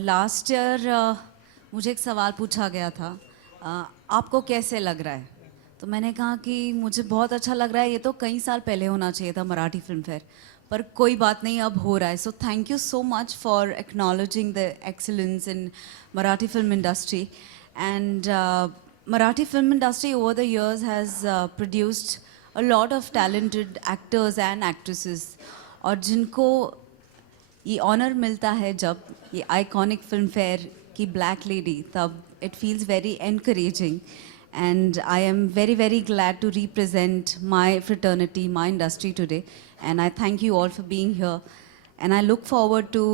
Last year मुझे एक सवाल पूछा गया था, आपको कैसे लग रहा है? तो मैंने कहा कि मुझे बहुत अच्छा लग रहा है। ये तो कई साल पहले होना चाहिए था मराठी फिल्म फेयर, पर कोई बात नहीं, अब हो रहा है. So thank you so much for acknowledging the excellence in Marathi film industry. And Marathi film industry over the years has produced a lot of talented actors and actresses. और जिनको ये ऑनर मिलता है जब ये आइकॉनिक फिल्म फेयर की black lady, तब it feels very encouraging. And I am very, very glad to represent my fraternity, my industry today. And I thank you all for being here. And I look forward to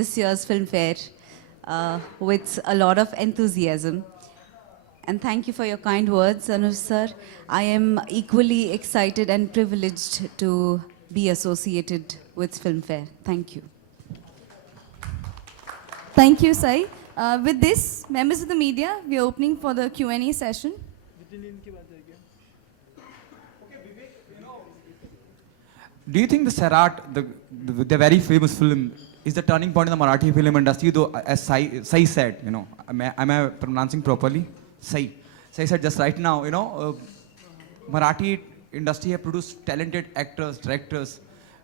this year's film fair with a lot of enthusiasm. And thank you for your kind words, Anuj sir. I am equally excited and privileged to be associated with Filmfare. Thank you. Thank you, Sai. With this, members of the media, we are opening for the Q&A session. Do you think the Sarat, the very famous film, is the turning point in the Marathi film industry? Though, as Sai said, am I pronouncing properly? Sai said just right now, Marathi industry have produced talented actors, directors.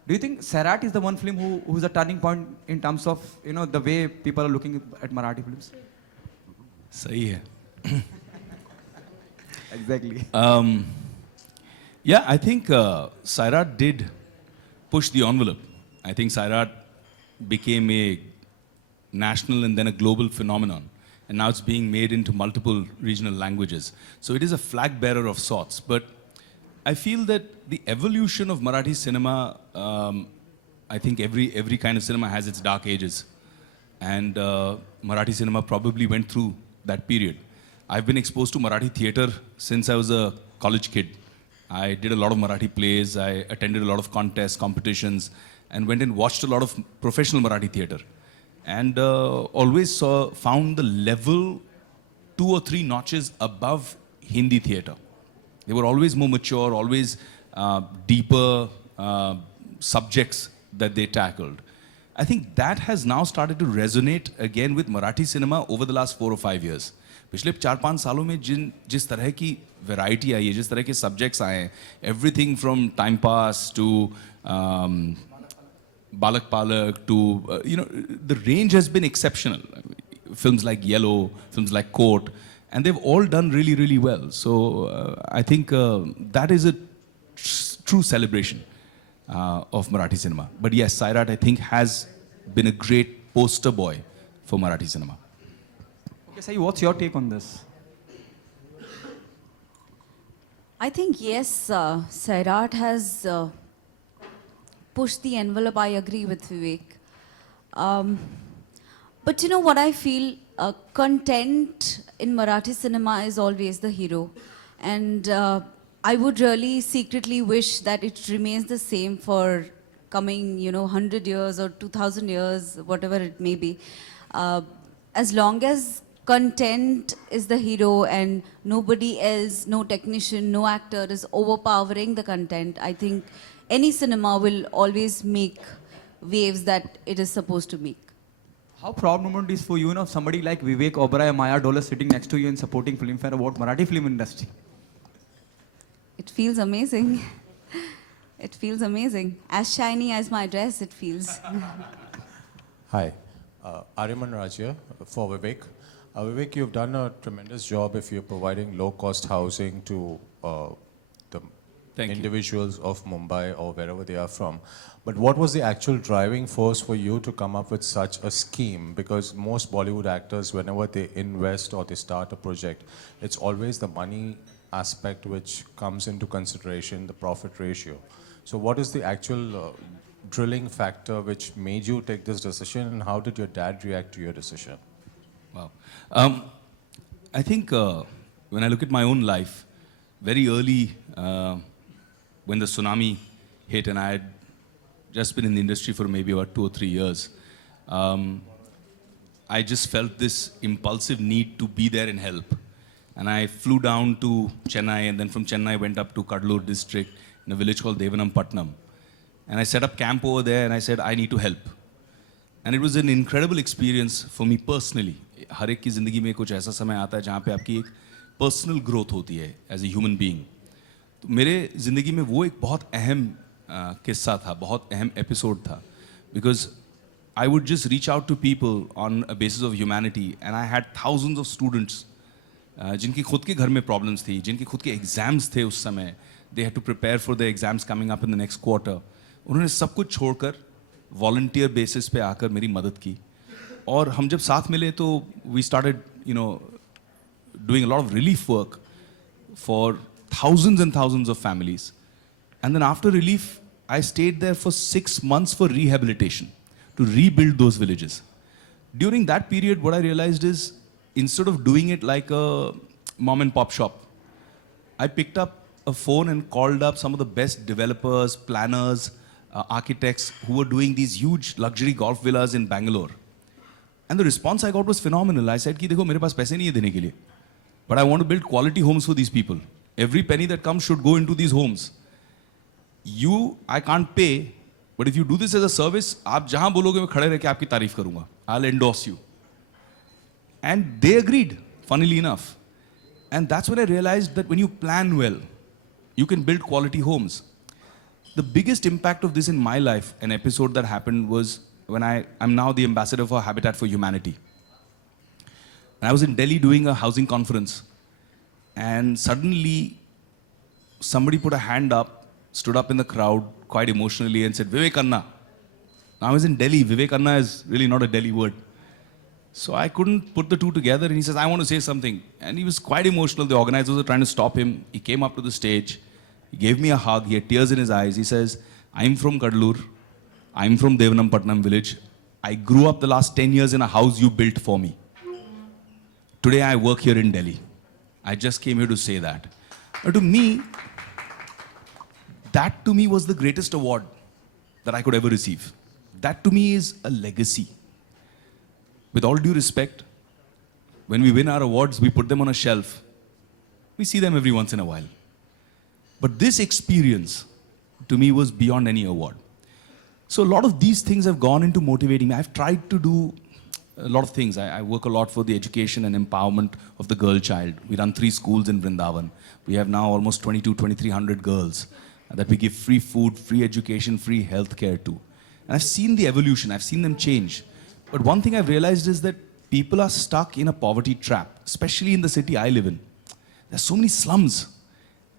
Do you think Sarat is the one film who is a turning point in terms of, the way people are looking at Marathi films? सही है. Exactly. Yeah, I think Sairat did push the envelope. I think Sairat became a national and then a global phenomenon. And now it's being made into multiple regional languages. So it is a flag bearer of sorts. But I feel that the evolution of Marathi cinema, I think every kind of cinema has its dark ages. And Marathi cinema probably went through that period. I've been exposed to Marathi theatre since I was a college kid. I did a lot of Marathi plays, I attended a lot of contests, competitions, and went and watched a lot of professional Marathi theatre. And always found the level 2 or 3 notches above Hindi theatre. They were always more mature, always deeper subjects that they tackled. I think that has now started to resonate again with Marathi cinema over the last 4 or 5 years. पिछले 4-5 सालों में जिस तरह की variety आई है, जिस तरह के सब्जेक्ट्स आए हैं, everything from time pass to Balak Palak to, the range has been exceptional. Films like Yellow, films like Court, and they've all done really, really well. So I think that is a true celebration of Marathi cinema. But yes, Sairat, I think, has been a great poster boy for Marathi cinema. Okay, Sai, what's your take on this? I think yes, Sairat has pushed the envelope. I agree with Vivek. But you know what I feel? Content in Marathi cinema is always the hero. And I would really secretly wish that it remains the same for coming, 100 years or 2000 years, whatever it may be. As long as content is the hero and nobody else, no technician, no actor is overpowering the content, I think any cinema will always make waves that it is supposed to make. How proud moment is for you, somebody like Vivek Oberoi, Maya Dole sitting next to you and supporting Filmfare about Marathi film industry? It feels amazing. It feels amazing. As shiny as my dress, it feels. Hi, Ariman Raj here for Vivek. Vivek, you've done a tremendous job if you're providing low-cost housing to the individuals of Mumbai or wherever they are from. But what was the actual driving force for you to come up with such a scheme? Because most Bollywood actors, whenever they invest or they start a project, it's always the money aspect which comes into consideration, the profit ratio. So what is the actual drilling factor which made you take this decision, and how did your dad react to your decision? Wow. I think when I look at my own life, very early when the tsunami hit and I had just been in the industry for maybe about 2 or 3 years, I just felt this impulsive need to be there and help. And I flew down to Chennai, and then from Chennai I went up to Kadalur district in a village called Devanampatnam. And I set up camp over there and I said, I need to help. And it was an incredible experience for me personally. हर एक की ज़िंदगी में कुछ ऐसा समय आता है जहाँ पे आपकी एक पर्सनल ग्रोथ होती है एज ए ह्यूमन बीइंग. तो मेरे ज़िंदगी में वो एक बहुत अहम किस्सा था, बहुत अहम एपिसोड था. Because I would just reach out to people on a basis of humanity, and I had thousands of students जिनकी खुद के घर में problems थी, जिनकी खुद के exams थे उस समय. They had to prepare for the exams coming up in the next quarter. उन्होंने सब कुछ छोड़कर volunteer basis पे आकर मेरी मदद की. और हम जब साथ मिले तो we started, doing a lot of relief work for thousands and thousands of families. And then after relief, I stayed there for 6 months for rehabilitation, to rebuild those villages. During that period, what I realized is, instead of doing it like a mom and pop shop, I picked up a phone and called up some of the best developers, planners, architects who were doing these huge luxury golf villas in Bangalore. And the response I got was phenomenal. I said, कि देखो मेरे पास पैसे नहीं है देने के लिए, but I want to build quality homes for these people. Every penny that comes should go into these homes. I can't pay, but if you do this as a service, आप जहाँ बोलोगे मैं खड़े रह के आपकी तारीफ करूँगा. I'll endorse you. And they agreed, funnily enough. And that's when I realized that when you plan well, you can build quality homes. The biggest impact of this in my life, an episode that happened, was when I'm now the ambassador for Habitat for Humanity. And I was in Delhi doing a housing conference. And suddenly, somebody put a hand up, stood up in the crowd quite emotionally and said, Vivek Anna. Now I was in Delhi. Vivek Anna is really not a Delhi word. So I couldn't put the two together. And he says, I want to say something. And he was quite emotional. The organizers were trying to stop him. He came up to the stage. He gave me a hug. He had tears in his eyes. He says, I'm from Kadalur. I'm from Devanampatnam village. I grew up the last 10 years in a house you built for me. Today I work here in Delhi. I just came here to say that. But to me, that to me was the greatest award that I could ever receive. That to me is a legacy. With all due respect, when we win our awards, we put them on a shelf. We see them every once in a while. But this experience, to me, was beyond any award. So a lot of these things have gone into motivating me. I've tried to do a lot of things. I work a lot for the education and empowerment of the girl child. We run 3 schools in Vrindavan. We have now almost 2,300 girls that we give free food, free education, free healthcare to. And I've seen the evolution. I've seen them change. But one thing I've realized is that people are stuck in a poverty trap, especially in the city I live in. There's so many slums.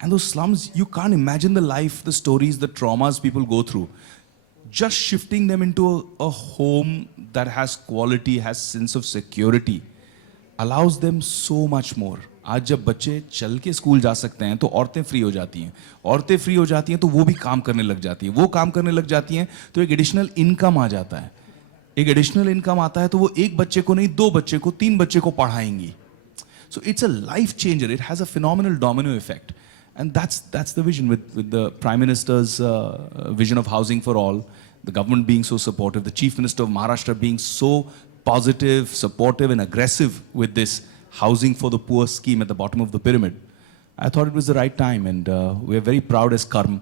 And those slums, you can't imagine the life, the stories, the traumas people go through. Just shifting them into a home that has quality, has sense of security, allows them so much more. आज जब बच्चे चल के school जा सकते हैं तो औरतें फ्री हो जाती हैं. औरतें फ्री हो जाती हैं तो वो भी काम करने लग जाती हैं. वो काम करने लग जाती हैं तो एक एडिशनल इनकम आ जाता है. एक एडिशनल इनकम आता है तो वो एक बच्चे को नहीं, 2 बच्चे को, 3 बच्चे को पढ़ाएंगी. So it's a life changer. It has a phenomenal domino effect. And that's the vision with the Prime Minister's vision of housing for all, the government being so supportive, the Chief Minister of Maharashtra being so positive, supportive and aggressive with this housing for the poor scheme at the bottom of the pyramid. I thought it was the right time, and we are very proud as Karm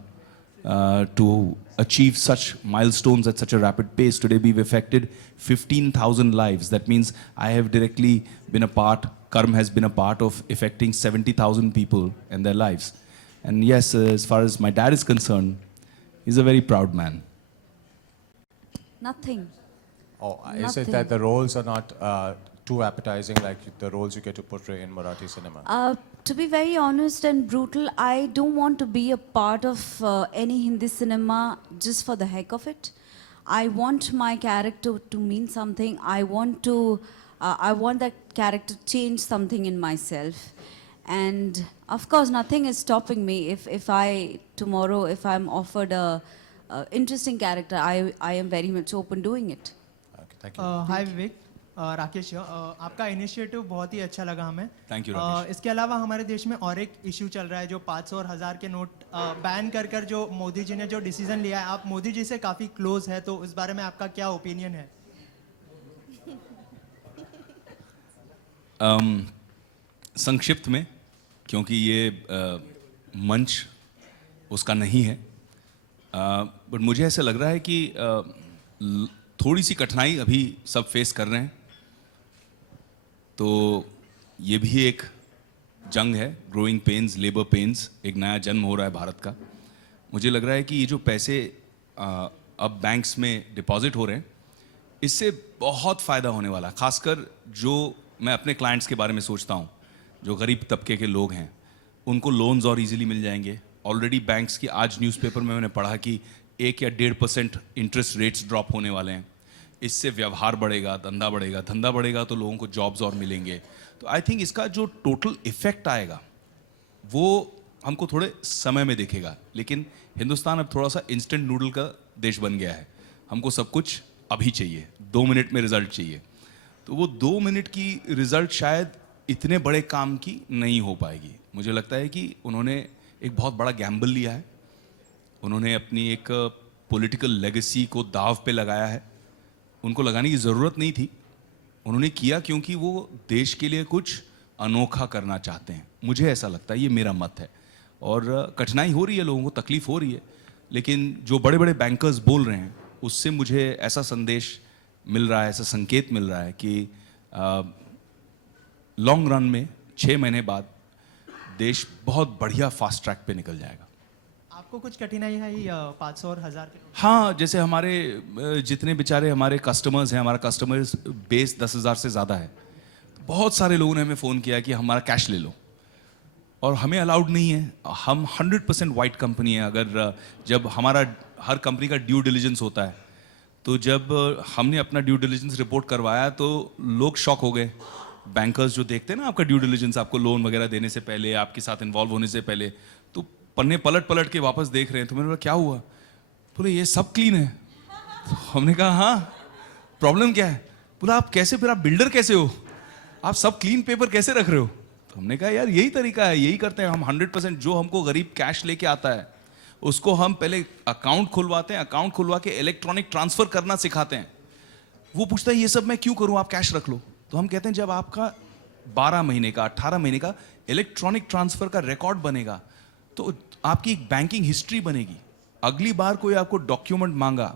to achieve such milestones at such a rapid pace. Today we've affected 15,000 lives. That means I have directly been a part, Karm has been a part of affecting 70,000 people and their lives. And yes, as far as my dad is concerned, he's a very proud man. Nothing. Oh, is it Nothing. that the roles are not too appetizing like the roles you get to portray in Marathi cinema? To be very honest and brutal, I don't want to be a part of any Hindi cinema just for the heck of it. I want my character to mean something. I want that character to change something in myself. And of course, nothing is stopping me. If I'm offered a interesting character, I am very much open doing it. Okay, thank you. हाय विवेक, राकेश आपका initiative बहुत ही अच्छा लगा हमें. Thank you, Rakesh. इसके अलावा हमारे देश में और एक इशू चल रहा है जो 500 और 1000 के नोट बैन कर जो मोदी जी ने जो डिसीजन लिया है. आप मोदी जी से काफ़ी क्लोज है, तो उस बारे में आपका क्या ओपिनियन है? संक्षिप्त में, क्योंकि ये मंच उसका नहीं है, बट मुझे ऐसा लग रहा है कि थोड़ी सी कठिनाई अभी सब फेस कर रहे हैं, तो ये भी एक जंग है, ग्रोइंग पेन्स, लेबर पेन्स, एक नया जन्म हो रहा है भारत का। मुझे लग रहा है कि ये जो पैसे अब बैंक्स में डिपॉजिट हो रहे हैं, इससे बहुत फ़ायदा होने वाला है। खासकर जो मैं अपने क्लाइंट्स के बारे में सोचता हूँ, जो गरीब तबके के लोग हैं, उनको लोन्स और इजीली मिल जाएंगे। ऑलरेडी बैंक्स की आज न्यूज़पेपर में मैंने पढ़ा कि 1 या 1.5% इंटरेस्ट रेट्स ड्रॉप होने वाले हैं। इससे व्यवहार बढ़ेगा, धंधा बढ़ेगा तो लोगों को जॉब्स और मिलेंगे। तो आई थिंक इसका जो टोटल इफेक्ट आएगा वो हमको थोड़े समय में दिखेगा। लेकिन हिंदुस्तान अब थोड़ा सा इंस्टेंट नूडल का देश बन गया है। हमको सब कुछ अभी चाहिए, 2 मिनट में रिजल्ट चाहिए। तो वो 2 मिनट की रिजल्ट शायद इतने बड़े काम की नहीं हो पाएगी। मुझे लगता है कि उन्होंने एक बहुत बड़ा गैम्बल लिया है। उन्होंने अपनी एक पॉलिटिकल लेगेसी को दाव पे लगाया है। उनको लगाने की ज़रूरत नहीं थी, उन्होंने किया क्योंकि वो देश के लिए कुछ अनोखा करना चाहते हैं। मुझे ऐसा लगता है, ये मेरा मत है। और कठिनाई हो रही है, लोगों को तकलीफ हो रही है, लेकिन जो बड़े बड़े बैंकर्स बोल रहे हैं उससे मुझे ऐसा संदेश मिल रहा है, ऐसा संकेत मिल रहा है कि लॉन्ग रन में 6 महीने बाद देश बहुत बढ़िया फास्ट ट्रैक पे निकल जाएगा। आपको कुछ कठिनाई है 500 और 1000 के? हाँ, जैसे हमारे जितने बेचारे हमारे कस्टमर्स हैं, हमारा कस्टमर्स बेस 10,000 से ज़्यादा है। बहुत सारे लोगों ने हमें फ़ोन किया कि हमारा कैश ले लो, और हमें अलाउड नहीं है। हम 100% वाइट कंपनी है। अगर जब हमारा हर कंपनी का ड्यू डिलिजेंस होता है, तो जब हमने अपना ड्यू डिलिजेंस रिपोर्ट करवाया तो लोग शॉक हो गए। बैंकर्स जो देखते हैं ना आपका ड्यू डिलिजेंस, आपको लोन वगैरह देने से पहले, आपके साथ इन्वॉल्व होने से पहले, तो पन्ने पलट पलट के वापस देख रहे हैं। तो मैंने बोला क्या हुआ? बोले ये सब क्लीन है। तो हमने कहा हाँ, प्रॉब्लम क्या है? बोला आप कैसे, फिर आप बिल्डर कैसे हो, आप सब क्लीन पेपर कैसे रख रहे हो? तो हमने कहा यार यही तरीका है, यही करते हैं हम। 100% जो हमको गरीब कैश लेके आता है उसको हम पहले अकाउंट खुलवाते हैं, अकाउंट खुलवा के इलेक्ट्रॉनिक ट्रांसफर करना सिखाते हैं। वो पूछता है ये सब मैं क्यों करूं, आप कैश रख लो। तो हम कहते हैं जब आपका 12 महीने का, 18 महीने का इलेक्ट्रॉनिक ट्रांसफर का रिकॉर्ड बनेगा तो आपकी एक बैंकिंग हिस्ट्री बनेगी। अगली बार कोई आपको डॉक्यूमेंट मांगा,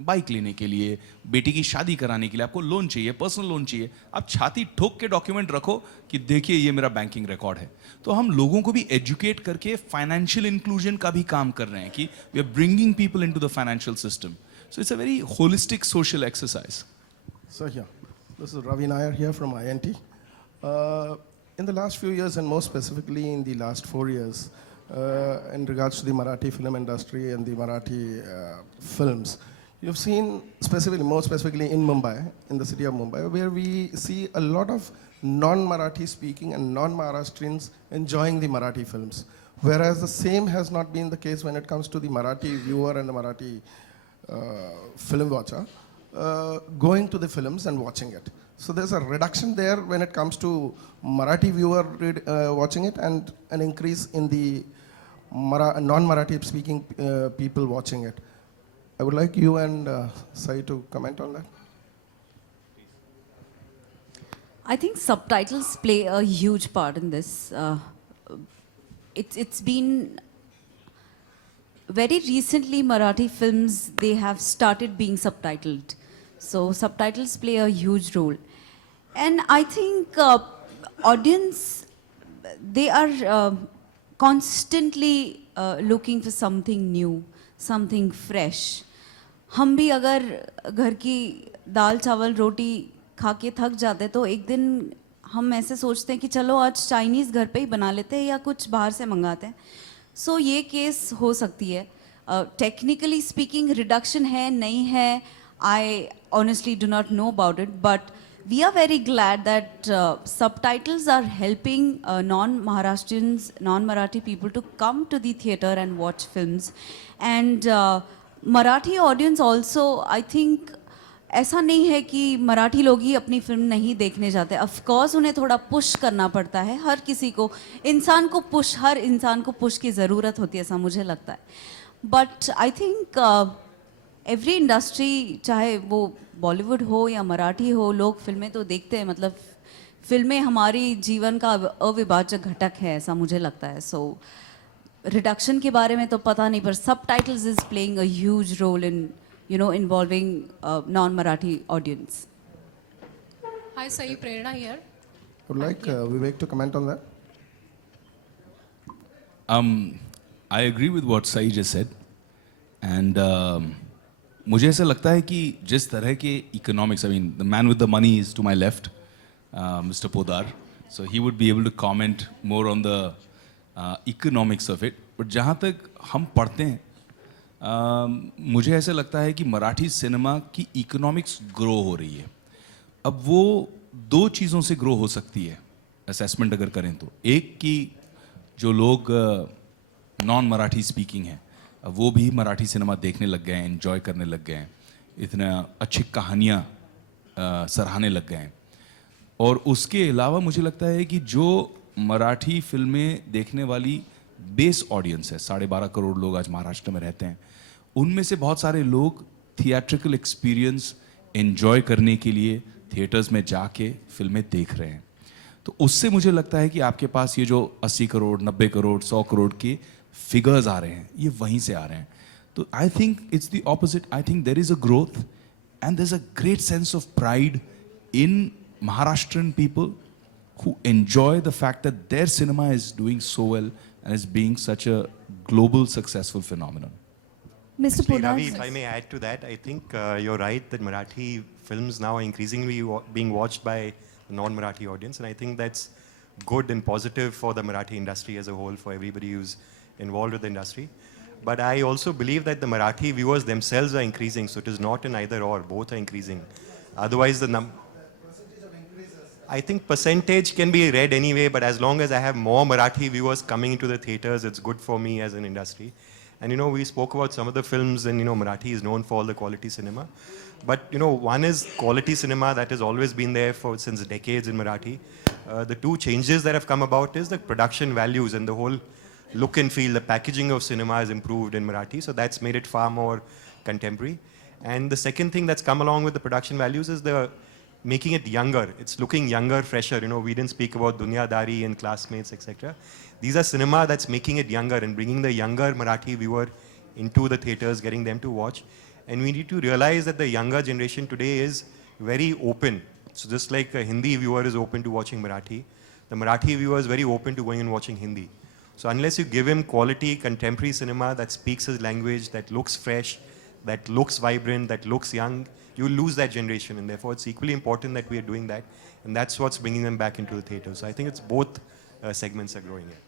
बाइक लेने के लिए, बेटी की शादी कराने के लिए, आपको लोन चाहिए, पर्सनल लोन चाहिए, आप छाती ठोक के डॉक्यूमेंट रखो कि देखिए ये मेरा बैंकिंग रिकॉर्ड है। तो हम लोगों को भी एजुकेट करके फाइनेंशियल इंक्लूजन का भी काम कर रहे हैं कि we are bringing people into the financial system. So it's a very holistic social exercise. So yeah, this is Ravi Nair here from INT. In the last few years, and more specifically in the last 4 years, in regards to the Marathi film industry and the Marathi films, you've seen more specifically in Mumbai, in the city of Mumbai, where we see a lot of non-Marathi speaking and non-Maharashtrians enjoying the Marathi films, whereas the same has not been the case when it comes to the Marathi viewer and the Marathi film watcher. Going to the films and watching it. So there's a reduction there when it comes to Marathi viewer watching it, and an increase in the non-Marathi speaking people watching it. I would like you and Sai to comment on that. I think subtitles play a huge part in this. It's been very recently Marathi films, they have started being subtitled. So subtitles play a huge role. And I think audience, they are constantly looking for something new, something fresh. हम भी अगर घर की दाल चावल रोटी खा के थक जाते तो एक दिन हम ऐसे सोचते हैं कि चलो आज चाइनीज़ घर पे ही बना लेते हैं या कुछ बाहर से मंगाते हैं। सो ये केस हो सकती है। टेक्निकली स्पीकिंग रिडक्शन है नहीं है, I honestly do not know about it, but we are very glad that subtitles are helping non-Maharashtrians, non-Marathi people to come to the theatre and watch films. And Marathi audience also, I think, ऐसा नहीं है कि मराठी लोग ही अपनी film नहीं देखने जाते। Of course उन्हें थोड़ा पुश करना पड़ता है, हर किसी को, इंसान को पुश, हर इंसान को पुश की ज़रूरत होती है, ऐसा मुझे लगता है। But I think every industry, चाहे वो बॉलीवुड हो या मराठी हो, लोग फिल्में तो देखते हैं। मतलब फिल्में हमारी जीवन का अविभाज्य घटक है, ऐसा मुझे लगता है। सो रिडक्शन के बारे में तो पता नहीं, पर subtitles is playing a huge role in involving non-Marathi audience? Hi, Sai, Prerna here. I would like Vivek to comment on that. I agree with what Sai just said. And मुझे ऐसा लगता है कि जिस तरह के economics, I mean, the man with the money is to my left, Mr. Podar. So he would be able to comment more on the economics of it. But जहाँ तक हम पढ़ते हैं, मुझे ऐसा लगता है कि मराठी सिनेमा की इकोनॉमिक्स ग्रो हो रही है. अब वो दो चीज़ों से ग्रो हो सकती है असेसमेंट अगर करें तो. एक कि जो लोग नॉन मराठी स्पीकिंग हैं वो भी मराठी सिनेमा देखने लग गए हैं, एंजॉय करने लग गए हैं, इतना अच्छी कहानियाँ सराहने लग गए हैं. और उसके अलावा मुझे लगता है कि जो मराठी फिल्में देखने वाली बेस ऑडियंस है, 12.5 करोड़ लोग आज महाराष्ट्र में रहते हैं, उनमें से बहुत सारे लोग थिएट्रिकल एक्सपीरियंस एंजॉय करने के लिए थिएटर्स में जाके फिल्में देख रहे हैं. तो उससे मुझे लगता है कि आपके पास ये जो 80 करोड़ 90 करोड़ 100 करोड़ के फिगर्स आ रहे हैं, ये वहीं से आ रहे हैं. तो I think it's the opposite. I think there is a growth and there is a great sense of pride in Maharashtrian people who enjoy the fact that their cinema is doing so well and is being such a global successful phenomenon. Mr. Actually, Podar. Ravi, if I may add to that, I think you're right that Marathi films now are increasingly being watched by the non-Marathi audience, and I think that's good and positive for the Marathi industry as a whole, for everybody who's involved with the industry. But I also believe that the Marathi viewers themselves are increasing, so it is not an either or, both are increasing. Otherwise, I think percentage can be read anyway, but as long as I have more Marathi viewers coming into the theaters, it's good for me as an industry. And we spoke about some of the films, and Marathi is known for all the quality cinema. But one is quality cinema that has always been there since decades in Marathi. The two changes that have come about is the production values and the whole look and feel, the packaging of cinema has improved in Marathi, so that's made it far more contemporary. And the second thing that's come along with the production values is the making it younger. It's looking younger, fresher. We didn't speak about Dunyadari and Classmates, etc. These are cinema that's making it younger and bringing the younger Marathi viewer into the theaters, getting them to watch. And we need to realize that the younger generation today is very open. So just like a Hindi viewer is open to watching Marathi, the Marathi viewer is very open to going and watching Hindi. So unless you give him quality contemporary cinema that speaks his language, that looks fresh, that looks vibrant, that looks young, you will lose that generation, and therefore it's equally important that we are doing that, and that's what's bringing them back into the theater. So I think it's both segments are growing here.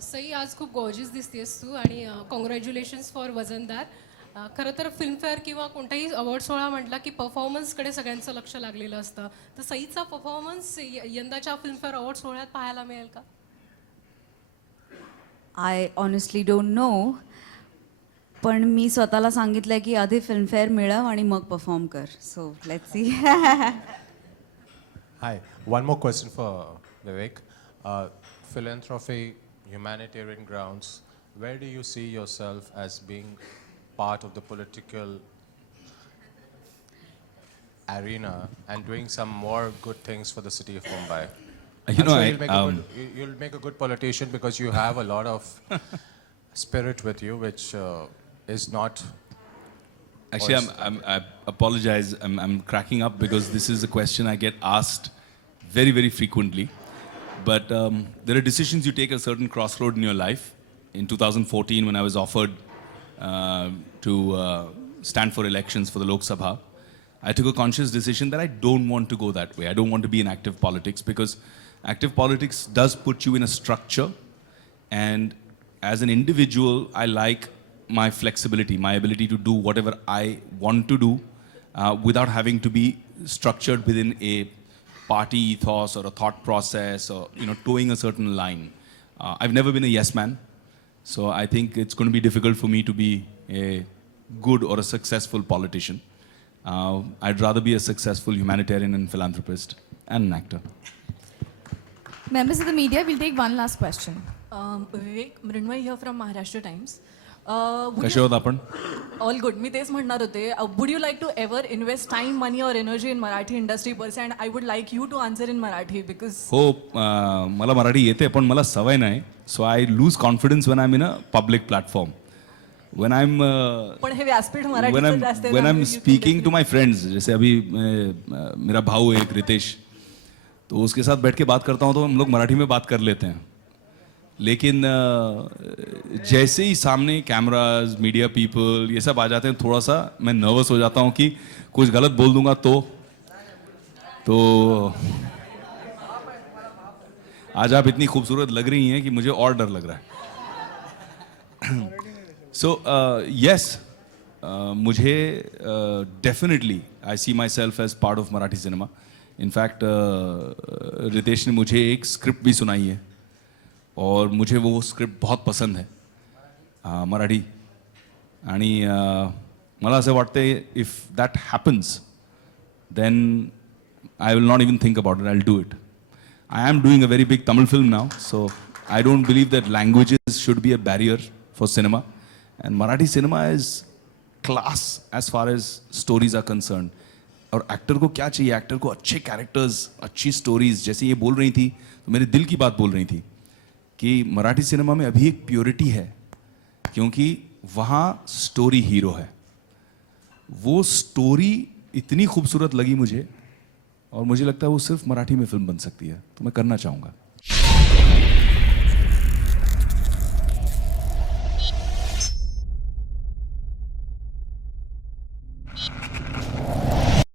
सई, आज खूप gorgeous दिसतेस तू आणि congratulations for वजनदार. खरं तर Filmfare किंवा कोणताही award सोहळा म्हटला की परफॉर्मन्सकडे सगळ्यांचं लक्ष लागलेलं असतं. तर सईचा परफॉर्मन्स यंदाच्या फिल्मफेअर अवॉर्ड सोहळ्यात पाहायला मिळेल का? I honestly don't know. पण मी स्वतःला सांगितलंय की आधी फिल्मफेअर मिळव आणि मग परफॉर्म कर. So let's see. Hi. One more question for Vivek. Philanthropy, humanitarian grounds, where do you see yourself as being part of the political arena and doing some more good things for the city of Mumbai? You'll make a good politician because you have a lot of spirit with you, which is not. Actually, I apologize. I'm cracking up because this is a question I get asked very, very frequently. But there are decisions you take at a certain crossroad in your life. In 2014, when I was offered to stand for elections for the Lok Sabha, I took a conscious decision that I don't want to go that way. I don't want to be in active politics because active politics does put you in a structure. And as an individual, I like my flexibility, my ability to do whatever I want to do without having to be structured within a party ethos or a thought process or towing a certain line. I've never been a yes man, so I think it's going to be difficult for me to be a good or a successful politician. I'd rather be a successful humanitarian and philanthropist and an actor. Members of the media, we'll take one last question. Vivek, Mrinmay here from Maharashtra Times. कसे आहोत आपण? All good. मी तेच म्हणणार होते. Would you like to ever invest time money और energy in Marathi industry per, and I would like you to answer in Marathi because. हो, मला मराठी येते पण मला सवय नाही. So I lose confidence when I am in a public platform. when I'm पण हे व्यासपीठ when मराठीचं जास्त आहे when I'm त्यामुळे you can speaking to my friends, जैसे अभी मेरा भाऊ है एक रितेश, तो उसके साथ बैठ के बात करता हूँ तो हम लोग मराठी में बात कर लेते हैं, लेकिन जैसे ही सामने कैमराज, मीडिया पीपल ये सब आ जाते हैं, थोड़ा सा मैं नर्वस हो जाता हूँ कि कुछ गलत बोल दूंगा तो आज आप इतनी खूबसूरत लग रही हैं कि मुझे और डर लग रहा है. So yes, मुझे definitely I see myself as part of Marathi cinema. In fact, Ritesh ने मुझे एक स्क्रिप्ट भी सुनाई है और मुझे वो स्क्रिप्ट बहुत पसंद है, मराठी. आणि मला असं वाटतं if that happens, then I will not even think about it. I'll do it. I am doing a very big Tamil film now, so I don't believe that languages should be a barrier for cinema. And Marathi cinema is class as far as stories are concerned. और actor को क्या चाहिए? Actor को अच्छे characters, अच्छी stories. जैसे ये बोल रही थी तो मेरे दिल की बात बोल रही थी कि मराठी सिनेमा में अभी एक प्योरिटी है, क्योंकि वहाँ स्टोरी हीरो है. वो स्टोरी इतनी खूबसूरत लगी मुझे, और मुझे लगता है वो सिर्फ मराठी में फिल्म बन सकती है, तो मैं करना चाहूँगा.